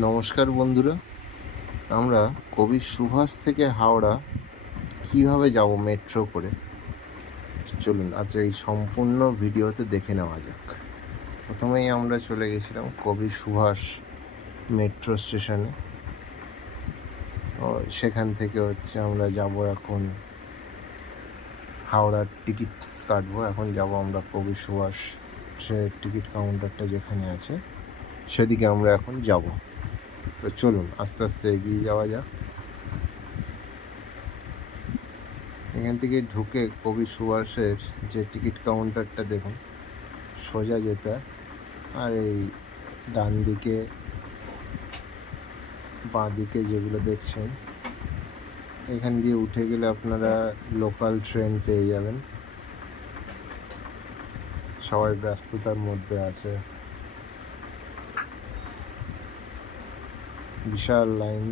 নমস্কার বন্ধুরা, আমরা কবি সুভাষ থেকে হাওড়া কিভাবে যাব মেট্রো করে, চলুন আজ এই সম্পূর্ণ ভিডিওতে দেখে নেওয়া যাক। প্রথমেই আমরা চলে গেছিলাম কবি সুভাষ মেট্রো স্টেশনে। সেখান থেকে আমরা যাব এখন হাওড়ার টিকিট কাটবো। এখন যাব আমরা কবি সুভাষ, সে টিকিট কাউন্টারটা যেখানে আছে সেদিকে আমরা এখন যাব। তো চলুন আস্তে আস্তে এগিয়ে যাওয়া যাক। এখান থেকে ঢুকে কবি সুভাষের যে টিকিট কাউন্টারটা দেখুন, সোজা যেতে, আর এই ডান দিকে বাঁ দিকে যেগুলো দেখছেন, এখান দিয়ে উঠে গেলে আপনারা লোকাল ট্রেন পেয়ে যাবেন। সবাই ব্যস্ততার মধ্যে আছে, বিশাল লাইন,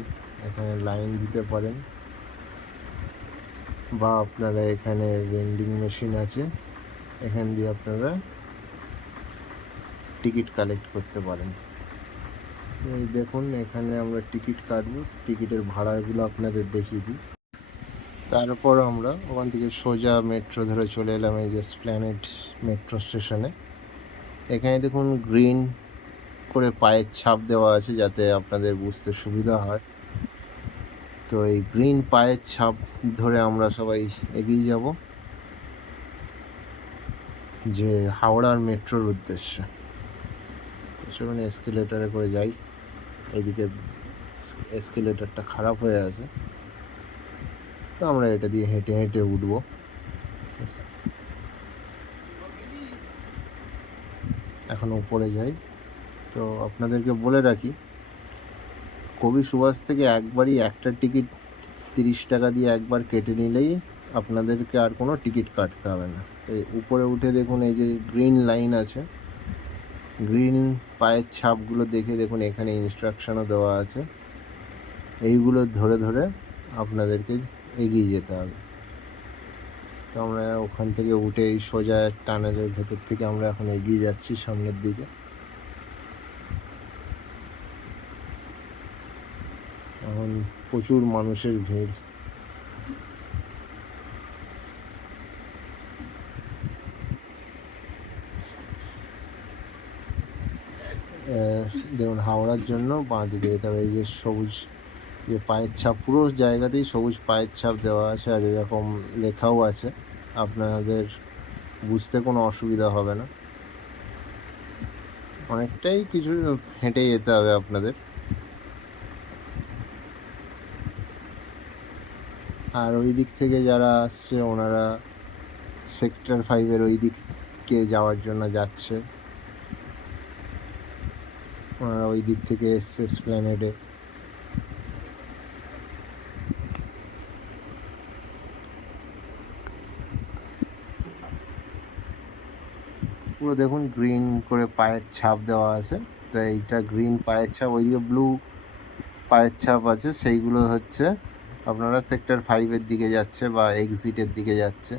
এখানে লাইন দিতে পারেন, বা আপনারা এখানে ভেন্ডিং মেশিন আছে, এখান দিয়ে আপনারা টিকিট কালেক্ট করতে পারেন। এই দেখুন, এখানে আমরা টিকিট কাটবো, টিকিটের ভাড়াগুলো আপনাদের দেখিয়ে দিই। তারপর আমরা ওখান থেকে সোজা মেট্রো ধরে চলে এলাম এই যে এসপ্ল্যানেড মেট্রো স্টেশনে। এখানে দেখুন গ্রিন করে পায়ের ছাপ দেওয়া আছে যাতে আপনাদের বুঝতে সুবিধা হয়। তো এই গ্রিন পায়ের ছাপ ধরে আমরা সবাই এগিয়ে যাব যে হাওড়ার মেট্রোর উদ্দেশ্যে। চলুন এসকেলেটারে করে যাই। এইদিকে এসকেলেটারটা খারাপ হয়ে আছে, তো আমরা এটা দিয়ে হেঁটে হেঁটে উঠবো। এখন উপরে যাই। তো আপনাদেরকে বলে রাখি, কবি সুভাষ থেকে একবারই একটা টিকিট 30 টাকা দিয়ে একবার কেটে নিলেই আপনাদেরকে আর কোনো টিকিট কাটতে হবে না। তো উপরে উঠে দেখুন এই যে গ্রিন লাইন আছে, গ্রিন পায়ের ছাপগুলো দেখে দেখুন এখানে ইনস্ট্রাকশনও দেওয়া আছে। এইগুলো ধরে ধরে আপনাদেরকে এগিয়ে যেতে হবে। তো আমরা ওখান থেকে উঠে এই সোজা টানেলের ভেতর থেকে আমরা এখন এগিয়ে যাচ্ছি সামনের দিকে। এখন প্রচুর মানুষের ভিড়। দেখুন, হাওড়ার জন্য বাঁ দিকে যেতে হবে। এই যে সবুজ যে পায়ের ছাপ, পুরো জায়গাতেই সবুজ পায়ের ছাপ দেওয়া আছে, আর এরকম লেখাও আছে, আপনাদের বুঝতে কোনো অসুবিধা হবে না। অনেকটাই কিছু হেঁটে যেতে হবে আপনাদের। আর ওই দিক থেকে যারা আসছে ওনারা সেক্টর 5-এর ওই দিকে যাওয়ার জন্য যাচ্ছে, ওনারা ওই দিক থেকে এসছে এসপ্ল্যানেডে। পুরো দেখুন গ্রিন করে পায়ের ছাপ দেওয়া আছে। তো এইটা গ্রিন পায়ের ছাপ, ওইদিকে ব্লু পায়ের ছাপ আছে, সেইগুলো হচ্ছে আপনারা সেক্টর 5-এর দিকে যাচ্ছে বা এক্সিটের দিকে যাচ্ছে।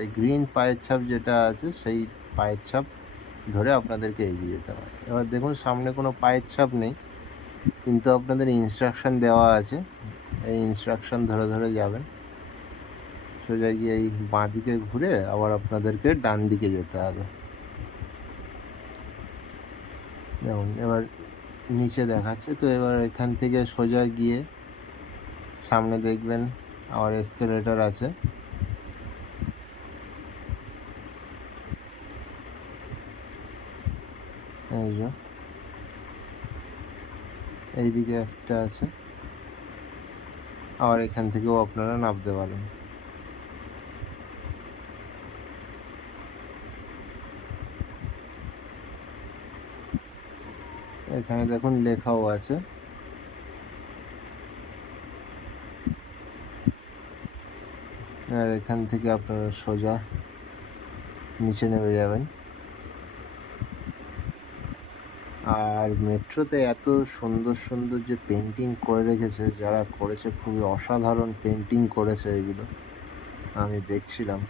এই গ্রিন পায়ের ছাপ যেটা আছে সেই পায়ের ছাপ ধরে আপনাদেরকে এগিয়ে যেতে হয়। এবার দেখুন সামনে কোনো পায়ের ছাপ নেই, কিন্তু আপনাদের ইনস্ট্রাকশন দেওয়া আছে, এই ইনস্ট্রাকশন ধরে ধরে যাবেন। সোজা গিয়ে এই বাঁ দিকে ঘুরে আবার আপনাদেরকে ডান দিকে যেতে হবে। যেমন এবার নিচে দেখাচ্ছে, তো এবার এখান থেকে সোজা গিয়ে সামনে দেখবেন আবার এসকেলেটর আছে। এই যে এইদিকে একটা আছে, আবার এখান থেকেও আপনারা নামতে পারেন। এখানে দেখুন লেখাও আছে। আর এখান থেকে আপনারা সোজা নিচে নেমে যাবেন। আর মেট্রোতে এত সুন্দর সুন্দর যে পেন্টিং করে রেখেছে, যারা করেছে খুবই অসাধারণ পেন্টিং করেছে এগুলো। আমি দেখছিলাম,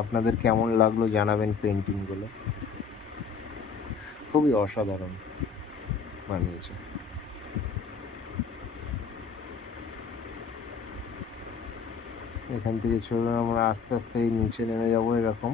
আপনাদের কেমন লাগলো জানাবেন পেন্টিংগুলো। খুব খুবই অসাধারণ বানিয়েছে। এখান থেকে চলুন আমরা আস্তে আস্তে এই নিচে নেমে যাবো। এরকম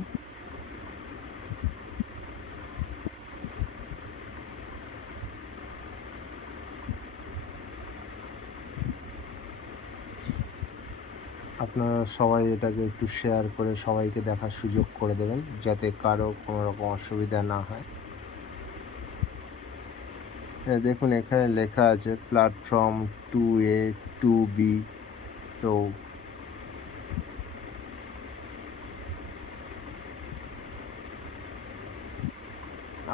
আপনারা সবাই এটাকে একটু শেয়ার করে সবাইকে দেখার সুযোগ করে দেবেন, যাতে কারো কোনো রকম অসুবিধা না হয়। দেখুন এখানে লেখা আছে প্ল্যাটফর্ম 2A 2B। তো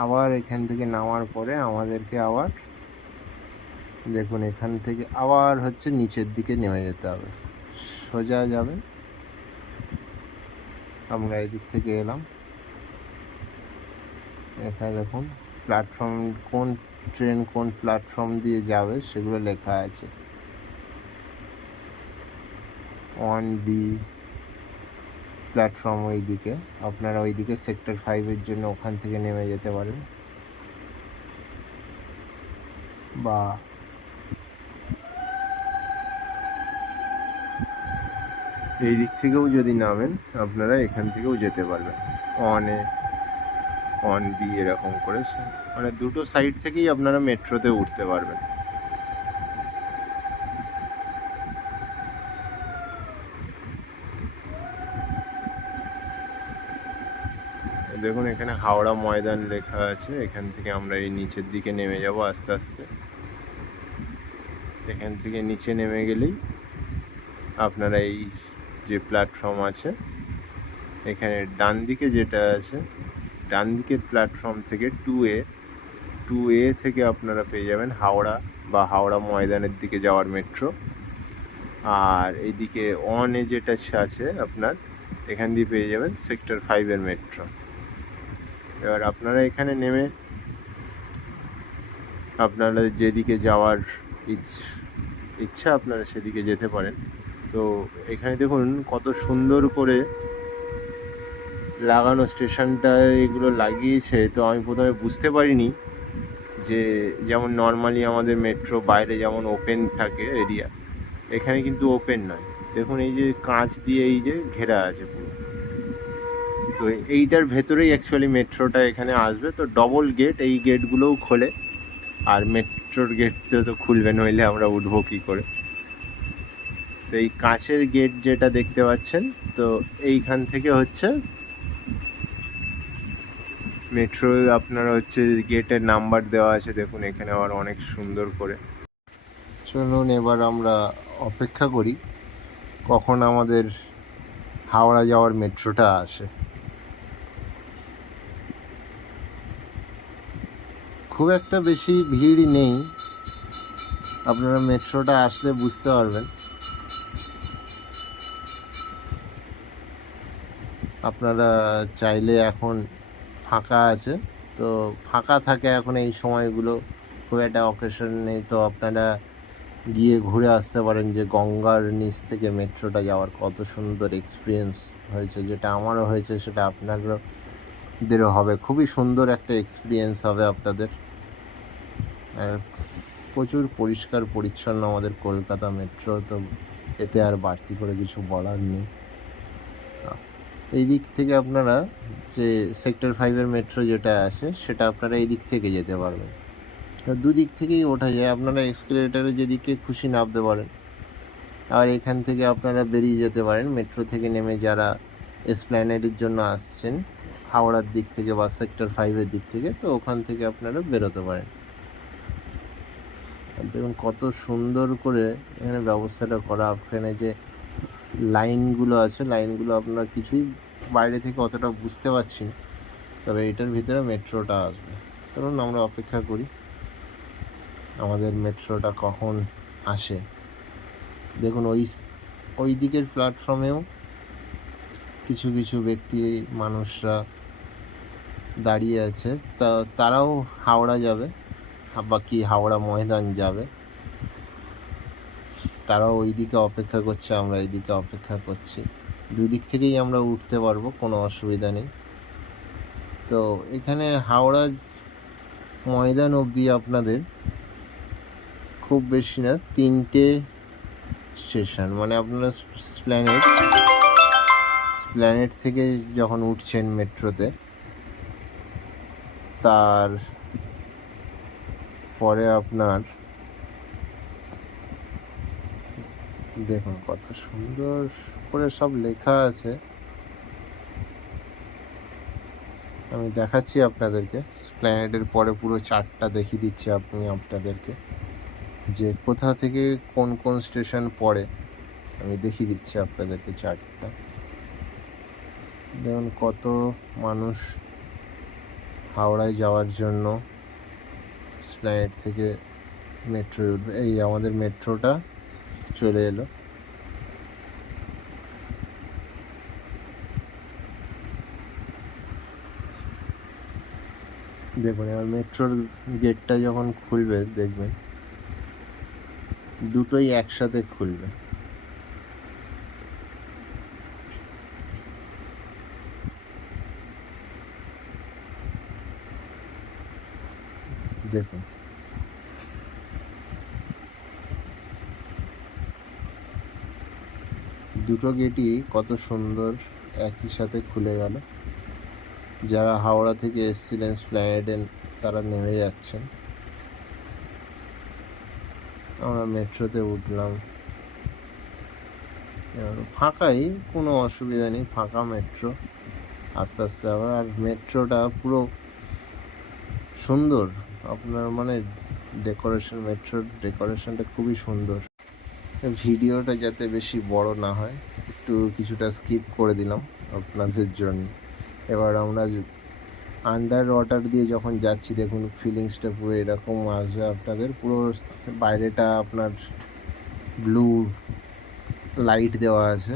আবার এখান থেকে নামার পরে আমাদেরকে আবার দেখুন এখান থেকে আবার হচ্ছে নিচের দিকে নেমে যেতে হবে, সোজা যাবেন। আমরা এদিক থেকে এলাম, এখানে দেখুন প্ল্যাটফর্ম কোন ট্রেন কোন প্ল্যাটফর্ম দিয়ে যাবে সেগুলো লেখা আছে। 1B প্ল্যাটফর্ম ওইদিকে, আপনারা ওইদিকে সেক্টর 5-এর জন্য ওখান থেকে নেমে যেতে পারেন, বা এই দিক থেকেও যদি নামেন আপনারা এখান থেকেও যেতে পারবেন। 1A 1B এরকম করে, মানে দুটো সাইড থেকেই আপনারা মেট্রোতে উঠতে পারবেন। দেখুন এখানে হাওড়া ময়দান লেখা আছে। এখান থেকে আমরা এই নিচের দিকে নেমে যাব আস্তে আস্তে। এখান থেকে নিচে নেমে গেলেই আপনারা এই যে প্ল্যাটফর্ম আছে, এখানে ডান দিকে যেটা আছে, ডান দিকের প্ল্যাটফর্ম থেকে 2A থেকে আপনারা পেয়ে যাবেন হাওড়া বা হাওড়া ময়দানের দিকে যাওয়ার মেট্রো। আর এইদিকে 1A যেটা আছে আপনার, এখান দিয়ে পেয়ে যাবেন সেক্টর 5-এর মেট্রো। এবার আপনারা এখানে নেমে আপনারা যেদিকে যাওয়ার ইচ্ছা আপনারা সেদিকে যেতে পারেন। তো এখানে দেখুন কত সুন্দর করে লাগানো স্টেশনটা, এগুলো লাগিয়েছে। তো আমি প্রথমে বুঝতে পারিনি যে যেমন নর্মালি আমাদের মেট্রো বাইরে যেমন ওপেন থাকে এরিয়া, এখানে কিন্তু ওপেন নয়। দেখুন এই যে কাঁচ দিয়ে এই যে ঘেরা আছে পুরো, তো এইটার ভেতরেই অ্যাকচুয়ালি মেট্রোটা এখানে আসবে। তো ডবল গেট, এই গেটগুলোও খোলে, আর মেট্রোর গেট তো খুলবে, নইলে আমরা উঠবো কী করে। তো এই কাঁচের গেট যেটা দেখতে পাচ্ছেন, তো এইখান থেকে হচ্ছে মেট্রো আপনারা হচ্ছে গেটের নাম্বার দেওয়া আছে। দেখুন এখানে আবার অনেক সুন্দর করে। চলুন এবার আমরা অপেক্ষা করি কখন আমাদের হাওড়া যাওয়ার মেট্রোটা আসে। খুব একটা বেশি ভিড় নেই, আপনারা মেট্রোটা আসলে বুঝতে পারবেন। আপনারা চাইলে এখন ফাঁকা আছে, তো ফাঁকা থাকে এখন এই সময়গুলো, খুব একটা অকেশন নেই, তো আপনারা গিয়ে ঘুরে আসতে পারেন যে গঙ্গার নিচ থেকে মেট্রোটা যাওয়ার কত সুন্দর এক্সপিরিয়েন্স হয়েছে। যেটা আমারও হয়েছে সেটা আপনাদেরও হবে, খুবই সুন্দর একটা এক্সপিরিয়েন্স হবে আপনাদের। আর প্রচুর পরিষ্কার পরিচ্ছন্ন আমাদের কলকাতা মেট্রো, তো এতে আর বাড়তি করে কিছু বলার নেই। এই দিক থেকে আপনারা যে সেক্টর 5-এর মেট্রো যেটা আছে সেটা আপনারা এই দিক থেকে যেতে পারবেন। তো দুদিক থেকেই ওঠা যায়, আপনারা এক্সকেলেটারে যেদিকে খুশি নামতে পারেন। আর এখান থেকে আপনারা বেরিয়ে যেতে পারেন মেট্রো থেকে নেমে, যারা এসপ্ল্যানেডের জন্য আসছেন হাওড়ার দিক থেকে বা সেক্টর 5-এর দিক থেকে, তো ওখান থেকে আপনারা বেরোতে পারেন। দেখুন কত সুন্দর করে এখানে ব্যবস্থাটা করা। ওখানে যে লাইনগুলো আছে, লাইনগুলো আপনারা কিছুই বাইরে থেকে অতটা বুঝতে পারছি না, তবে এটার ভিতরে মেট্রোটা আসবে। কারণ আমরা অপেক্ষা করি আমাদের মেট্রোটা কখন আসে। দেখুন ওই দিকের প্ল্যাটফর্মেও কিছু কিছু ব্যক্তি মানুষরা দাঁড়িয়ে আছে, তারাও হাওড়া যাবে বা কি হাওড়া ময়দান যাবে, তারাও ওই দিকে অপেক্ষা করছে, আমরা এইদিকে অপেক্ষা করছি। দুদিক থেকেই আমরা উঠতে পারবো, কোনো অসুবিধা নেই। তো এখানে হাওড়া ময়দান অবধি আপনাদের খুব বেশি না 3টে স্টেশন, মানে আপনারা স্প্ল্যানেড থেকে যখন উঠছেন মেট্রোতে, তার পরে আপনার দেখুন কত সুন্দর করে সব লেখা আছে। আমি দেখাচ্ছি আপনাদেরকে, স্প্ল্যানেডের পরে পুরো চার্টটা দেখিয়ে দিচ্ছি আপনাদেরকে, যে কোথা থেকে কোন কোন স্টেশন পড়ে আমি দেখিয়ে দিচ্ছি আপনাদেরকে চার্টটা। যেমন কত মানুষ হাওড়ায় যাওয়ার জন্য স্প্ল্যানেড থেকে মেট্রো উঠবে। এই আমাদের মেট্রোটা চলে এলো। দেখুন এবার মেট্রোর গেটটা যখন খুলবে দেখবেন দুটোই একসাথে খুলবে। দেখুন দুটো গেটই কত সুন্দর একই সাথে খুলে গেল। যারা হাওড়া থেকে এসেছিলেন স্প্ল্যানেডে তারা নেমে যাচ্ছেন। আমরা মেট্রোতে উঠলাম, ফাঁকাই, কোনো অসুবিধা নেই, ফাঁকা মেট্রো। আস্তে আস্তে আবার, আর মেট্রোটা পুরো সুন্দর আপনার, মানে মেট্রোর ডেকোরেশনটা খুবই সুন্দর। ভিডিওটা যাতে বেশি বড় না হয় একটু কিছুটা স্কিপ করে দিলাম আপনাদের জন্য। এবার আমরা আন্ডার ওয়াটার দিয়ে যখন যাচ্ছি দেখুন ফিলিংসটা পুরো এরকম আসবে আপনাদের। পুরো বাইরেটা আপনার ব্লু লাইট দেওয়া আছে,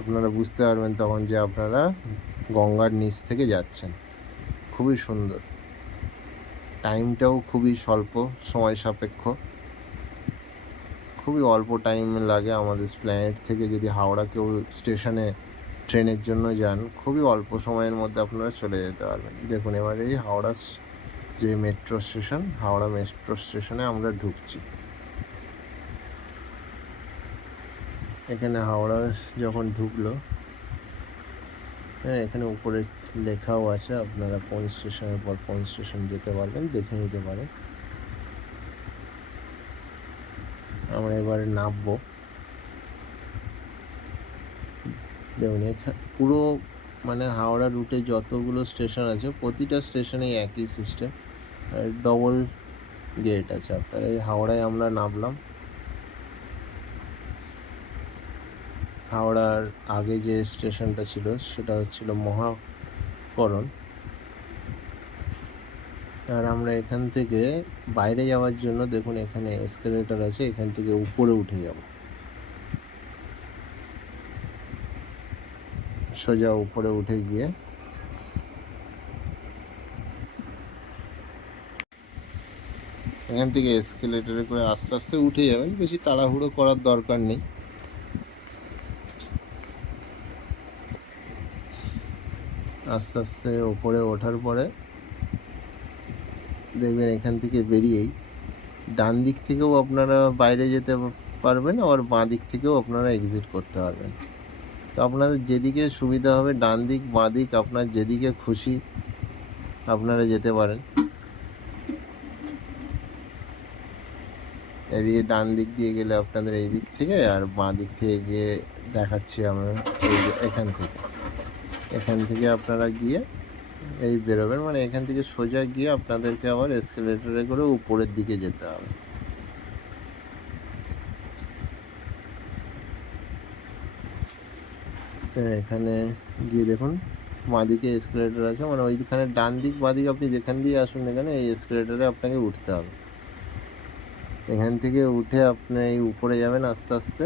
আপনারা বুঝতে পারবেন তখন যে আপনারা গঙ্গার নিচ থেকে যাচ্ছেন। খুবই সুন্দর, টাইমটাও খুবই স্বল্প সময় সাপেক্ষ, খুবই অল্প টাইম লাগে আমাদের স্প্ল্যানেড থেকে। যদি হাওড়া কেউ স্টেশনে ট্রেনের জন্য যান, খুবই অল্প সময়ের মধ্যে আপনারা চলে যেতে পারবেন। দেখুন এবার এই হাওড়া যে মেট্রো স্টেশন, হাওড়া মেট্রো স্টেশনে আমরা ঢুকছি। এখানে হাওড়া যখন ঢুকলো, হ্যাঁ এখানে উপরে লেখাও আছে, আপনারা কোন স্টেশনের পর কোন স্টেশন যেতে পারবেন দেখে নিতে পারেন। আমরা এবারে নামবো। দেখুন এখানে পুরো মানে হাওড়া রুটে যতগুলো স্টেশন আছে প্রতিটা স্টেশনেই একই সিস্টেম, ডবল গেট আছে আপনার। এই হাওড়ায় আমরা নামলাম। হাওড়ার আগে যে স্টেশনটা ছিল সেটা হচ্ছিল মহাকরণ। আর আমরা এখান থেকে বাইরে যাওয়ার জন্য দেখুন এখানে এসকেলেটর আছে, এখান থেকে উপরে উঠে যাব, সোজা উপরে উঠে গিয়ে এখান থেকে এসকেলেটরে করে আস্তে আস্তে উঠে যাবেন, বেশি তাড়াহুড়ো করার দরকার নেই। আস্তে আস্তে ওপরে ওঠার পরে দেখবেন এখান থেকে বেরিয়েই ডান দিক থেকেও আপনারা বাইরে যেতে পারবেন, আবার বাঁ দিক থেকেও আপনারা এক্সিট করতে পারবেন। তো আপনাদের যেদিকে সুবিধা হবে, ডান দিক বাঁ দিক আপনার যেদিকে খুশি আপনারা যেতে পারেন। এদিকে ডান দিক দিয়ে গেলে আপনাদের এই দিক থেকে, আর বাঁ দিক থেকে গিয়ে দেখাচ্ছি আমরা এখান থেকে আপনারা গিয়ে এই বেরোবেন, মানে এখান থেকে সোজা গিয়ে আপনাদেরকে আবার এসকেলেটরে করে উপরের দিকে যেতে হবে। এখানে গিয়ে দেখুন বাঁ দিকে এসকেলেটর আছে, মানে ওইখানে ডান দিক বাঁ দিক আপনি যেখান দিয়ে আসুন এখানে এই এসকেলেটরে আপনাকে উঠতে হবে। এখান থেকে উঠে আপনি এই উপরে যাবেন আস্তে আস্তে।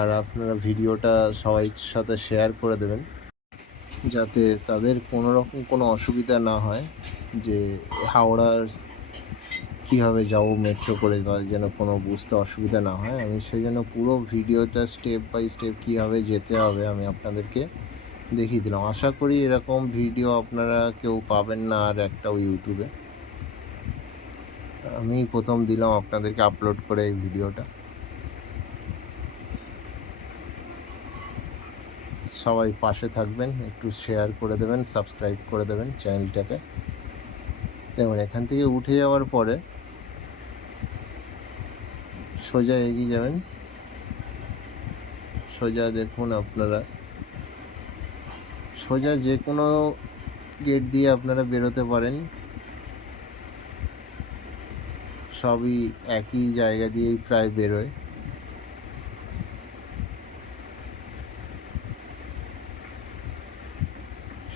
আর আপনারা ভিডিওটা সবাই সাথে শেয়ার করে দেবেন, যাতে তাদের কোনো রকম কোনো অসুবিধা না হয়, যে হাওড়ার কীভাবে যাব মেট্রো করে, যেন কোনো বুঝতে অসুবিধা না হয়। আমি সেই জন্য পুরো ভিডিওটা স্টেপ বাই স্টেপ কীভাবে যেতে হবে আমি আপনাদেরকে দেখিয়ে দিলাম। আশা করি এরকম ভিডিও আপনারা কেউ পাবেন না আর একটাও ইউটিউবে। আমি প্রথম দিলাম আপনাদেরকে আপলোড করে এই ভিডিওটা। সবাই পাশে থাকবেন, একটু শেয়ার করে দেবেন, সাবস্ক্রাইব করে দেবেন চ্যানেলটাকে। দেখুন এখান থেকে উঠে যাওয়ার পরে সোজা এগিয়ে যাবেন। সোজা দেখুন আপনারা সোজা যে কোনো গেট দিয়ে আপনারা বেরোতে পারেন, সবই একই জায়গা দিয়েই প্রায় বেরোয়।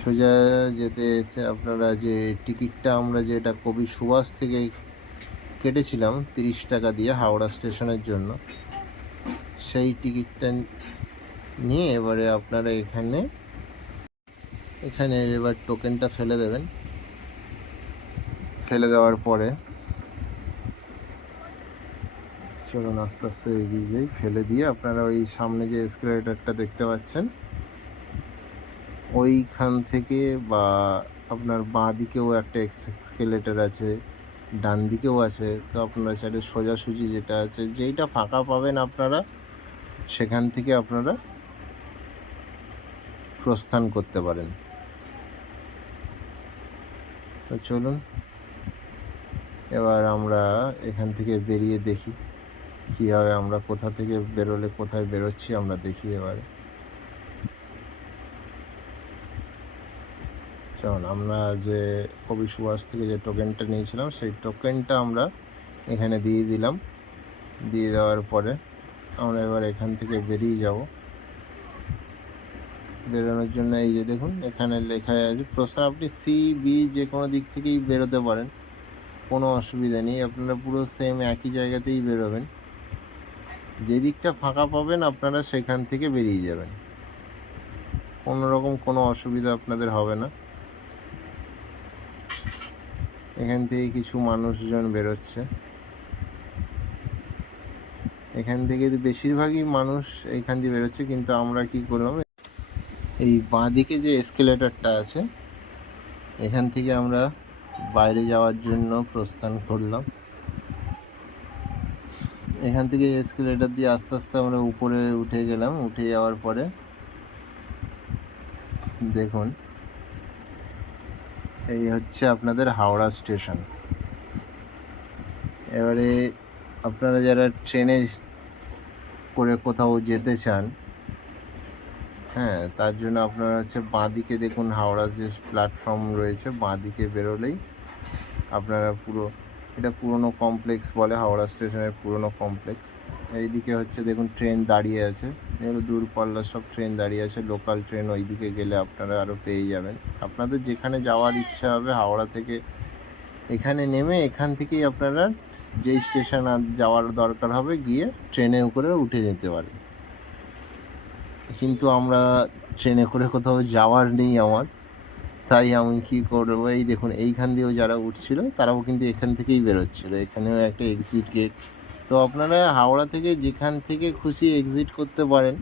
সোজা যেতে যেতে আপনারা যে টিকিটটা আমরা যেটা কবি সুভাষ থেকে কেটেছিলাম 30 টাকা দিয়ে হাওড়া স্টেশনের জন্য, সেই টিকিটটা নিয়ে এবারে আপনারা এখানে এবার টোকেনটা ফেলে দেবেন। ফেলে দেওয়ার পরে চলুন আস্তে আস্তে এগিয়ে যাই। ফেলে দিয়ে আপনারা ওই সামনে যে এসকেলেটরটা দেখতে পাচ্ছেন ওইখান থেকে, বা আপনার বাঁ দিকেও একটা এসকেলেটর আছে, ডান দিকেও আছে, তো আপনারা চাইলে সোজাসুজি যেটা আছে, যেইটা ফাঁকা পাবেন আপনারা সেখান থেকে আপনারা প্রস্থান করতে পারেন। তো চলুন এবার আমরা এখান থেকে বেরিয়ে দেখি কীভাবে আমরা কোথা থেকে বেরোলে কোথায় বেরোচ্ছি আমরা দেখি। এবারে চলুন আমরা যে কবি সুভাষ থেকে যে টোকেনটা নিয়েছিলাম সেই টোকেনটা আমরা এখানে দিয়ে দিলাম। দিয়ে দেওয়ার পরে আমরা এবার এখান থেকে বেরিয়ে যাব। বেরোনোর জন্য এই যে দেখুন এখানে লেখা আছে প্রস্থান। আপনি সি বি যে কোনো দিক থেকেই বেরোতে পারেন, কোনো অসুবিধা নেই। আপনারা পুরো সেম একই জায়গাতেই বেরোবেন, যে দিকটা ফাঁকা পাবেন আপনারা সেখান থেকে বেরিয়ে যাবেন, কোনো রকম কোনো অসুবিধা আপনাদের হবে না। এখান থেকে কিছু মানুষজন বেরোচ্ছে, এখান থেকে বেশিরভাগই মানুষ এইখান দিয়ে বেরোচ্ছে, কিন্তু আমরা কি করলাম, এই বাঁ দিকে যে এসকেলেটরটা আছে এখান থেকে আমরা বাইরে যাওয়ার জন্য প্রস্থান করলাম। এখান থেকে এসকেলেটর দিয়ে আস্তে আস্তে আমরা উপরে উঠে গেলাম। উঠে যাওয়ার পরে দেখুন এই হচ্ছে আপনাদের হাওড়া স্টেশন। এবারে আপনারা যারা ট্রেনে করে কোথাও যেতে চান, হ্যাঁ, তার জন্য আপনারা হচ্ছে বাঁ দিকে দেখুন হাওড়া যে প্ল্যাটফর্ম রয়েছে, বাঁ দিকে বেরোলেই আপনারা এটা পুরনো কমপ্লেক্স বলে, হাওড়া স্টেশনের পুরনো কমপ্লেক্স। এইদিকে হচ্ছে দেখুন ট্রেন দাঁড়িয়ে আছে, এগুলো দূরপাল্লার সব ট্রেন দাঁড়িয়ে আছে। লোকাল ট্রেন ওইদিকে গেলে আপনারা আরও পেয়ে যাবেন। আপনাদের যেখানে যাওয়ার ইচ্ছা হবে হাওড়া থেকে এখানে নেমে এখান থেকেই আপনারা যেই স্টেশন যাওয়ার দরকার হবে গিয়ে ট্রেনে করে উঠে যেতে পারেন। কিন্তু আমরা ট্রেনে করে কোথাও যাওয়ার নেই আমার, তাই আমি কী করবো, এই দেখুন এইখান দিয়েও যারা উঠছিল তারাও কিন্তু এখান থেকেই বেরোচ্ছিলো। এখানেও একটা এক্সিট গেট, তো আপনারা হাওড়া থেকে যেখান থেকে খুশি এক্সিট করতে পারেন,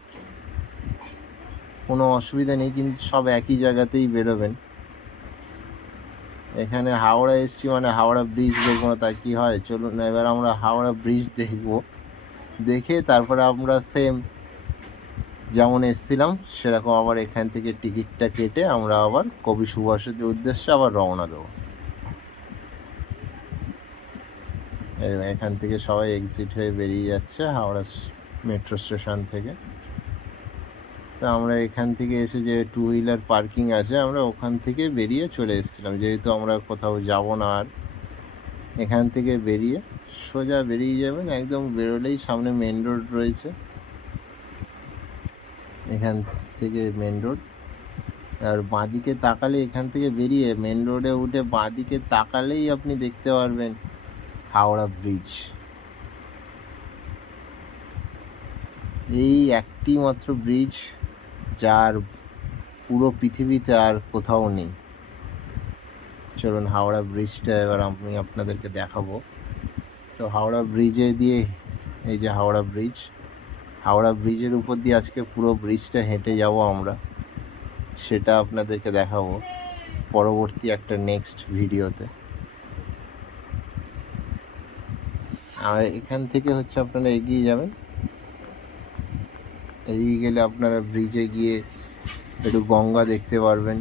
কোনো অসুবিধা নেই, কিন্তু সব একই জায়গাতেই বেরোবেন। এখানে হাওড়া এসছি মানে হাওড়া ব্রিজ দেখবো না, তাই কী হয়। চলুন এবার আমরা হাওড়া ব্রিজ দেখবো, দেখে তারপরে আমরা সেম যেমন এসছিলাম সেরকম আবার এখান থেকে টিকিটটা কেটে আমরা আবার কবি সুভাষের উদ্দেশ্যে আবার রওনা দেবো। এখান থেকে সবাই এক্সিট হয়ে বেরিয়ে যাচ্ছে হাওড়া মেট্রো স্টেশন থেকে। তো আমরা এখান থেকে এসে যে 2 হুইলার পার্কিং আছে আমরা ওখান থেকে বেরিয়ে চলে এসেছিলাম, যেহেতু আমরা কোথাও যাব না আর। এখান থেকে বেরিয়ে সোজা বেরিয়ে যাবেন, একদম বেরোলেই সামনে মেন রোড রয়েছে। এখান থেকে মেন রোড, আর বাঁদিকে তাকালে এখান থেকে বেরিয়ে মেন রোডে উঠে বাঁদিকে তাকালেই আপনি দেখতে পারবেন হাওড়া ব্রিজ। এই একটি মাত্র ব্রিজ যার পুরো পৃথিবীতে আর কোথাও নেই। চলুন হাওড়া ব্রিজটা এবার আমি আপনাদেরকে দেখাবো। তো হাওড়া ব্রিজে দিয়ে, এই যে হাওড়া ব্রিজ, হাওড়া ব্রিজের উপর দিয়ে আজকে পুরো ব্রিজটা হেঁটে যাব আমরা, সেটা আপনাদেরকে দেখাবো পরবর্তী একটা নেক্সট ভিডিওতে। আর এখান থেকে হচ্ছে আপনারা এগিয়ে যাবেন, এগিয়ে গেলে আপনারা ব্রিজে গিয়ে একটু গঙ্গা দেখতে পারবেন।